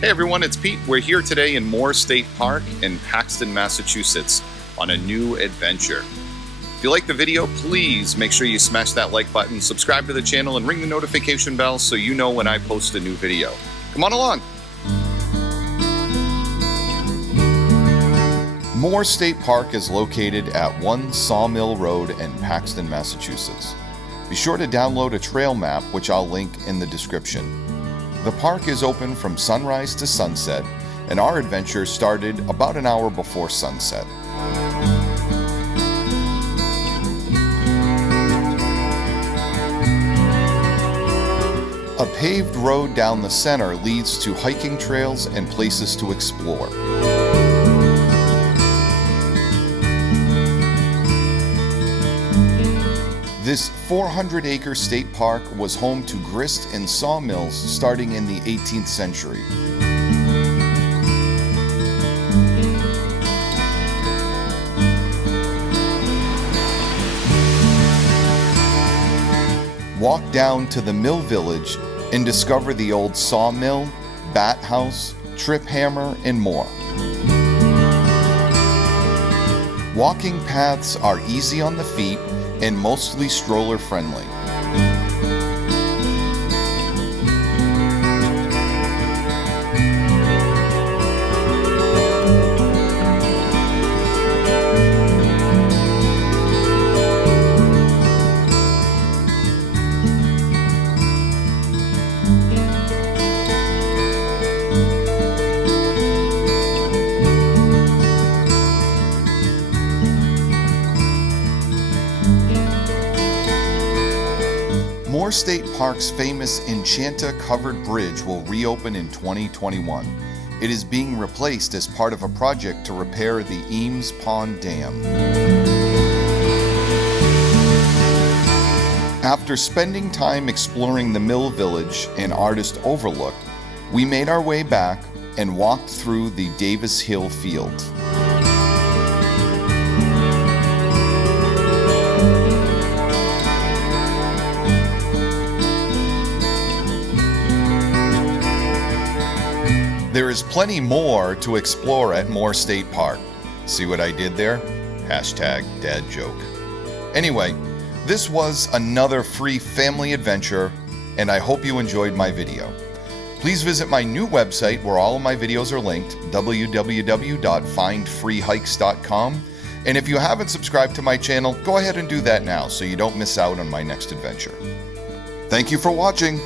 Hey everyone, it's Pete. We're here today in Moore State Park in Paxton, Massachusetts on a new adventure. If you like the video, please make sure you smash that like button, subscribe to the channel, and ring the notification bell so you know when I post a new video. Come on along. Moore State Park is located at 1 Sawmill Road in Paxton, Massachusetts. Be sure to download a trail map, which I'll link in the description. The park is open from sunrise to sunset, and our adventure started about an hour before sunset. A paved road down the center leads to hiking trails and places to explore. This 400-acre state park was home to grist and sawmills starting in the 18th century. Walk down to the mill village and discover the old sawmill, bat house, trip hammer, and more. Walking paths are easy on the feet and mostly stroller friendly. Moore State Park's famous Enchanta covered bridge will reopen in 2021. It is being replaced as part of a project to repair the Eames Pond Dam. After spending time exploring the Mill Village and Artist Overlook, we made our way back and walked through the Davis Hill Field. There is plenty more to explore at Moore State Park. See what I did there? Hashtag dad joke. Anyway, this was another free family adventure, and I hope you enjoyed my video. Please visit my new website where all of my videos are linked, www.findfreehikes.com. And if you haven't subscribed to my channel, go ahead and do that now so you don't miss out on my next adventure. Thank you for watching.